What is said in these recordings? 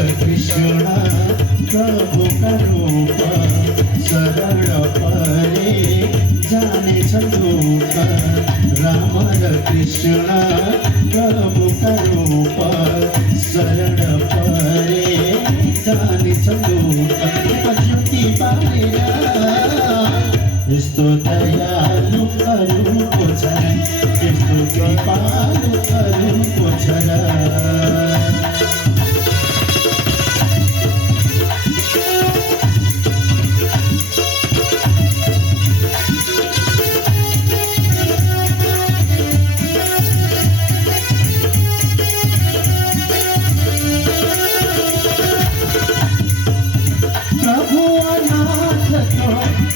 कृष्ण प्रभु का रूप सरल परे जाने दुख राम र कृष्ण प्रभु का रूप सरल परे जाने दुख ज्योति पाएर यस्तो दयालुहरूको छ यस्तो कृपालुहरूको छ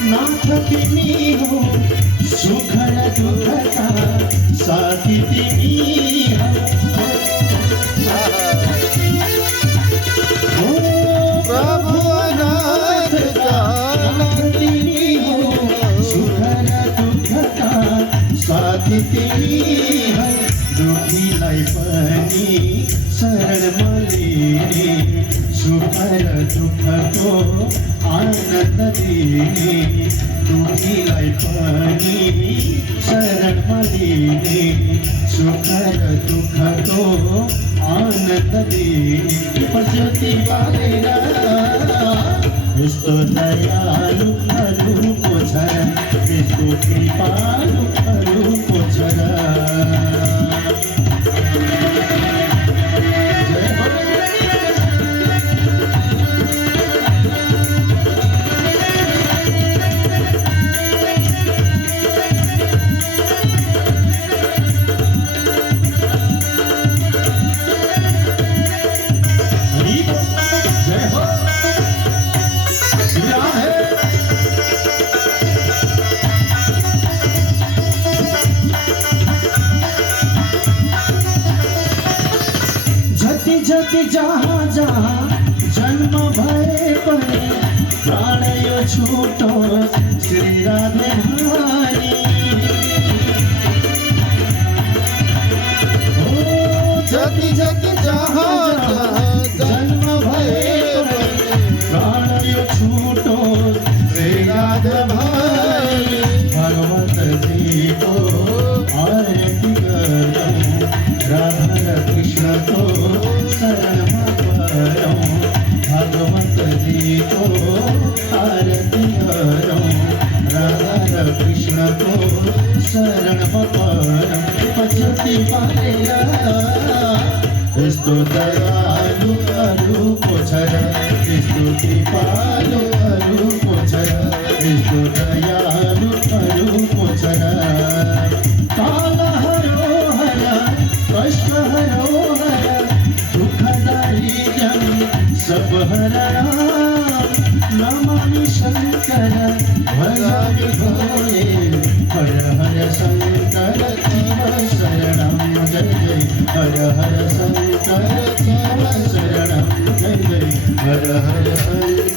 नाथ तिमी हो सुख र दुःखका साथी तिमी हो प्रभु अनाथका नाथ तिमी हो सुख र दुःखका साथी तिमी हो दुखीलाई पनि शरणमा लिने सुख र दुःखको आनन्द दिने दुखीलाई पनि शरणमा लिने सुख र दुःखको आनन्द दिने ज्योति बालेर यस्तो दयालुहरूको छ यस्तो कृपालुहरूको छ जति जहाँ जहाँ जन्म भए पनि प्राण यो छुटो श्री राधे भानी जति जति जहाँ जहाँ जन्म भए पनि प्राण यो छुटो श्री राधे भानी भगवत जी को आरती करूं राधा र कृष्ण को शरणमा परौं भगवत जी को आरती करूं राधा र कृष्ण को शरणमा परौं ज्योति पालेर यस्तो दयालुहरूको छ यस्तो कृपालुहरूको छ यस्तो दयालुहरूको छ कालहरो हर कष्टहरो हर दुःखदारिद्र्यं सब हरण नमामि शङ्कर भजामि भोले हर हर शङ्कर तव शरणं जय जय हर हर शङ्कर तव शरणं जय जय हर हर शङ्कर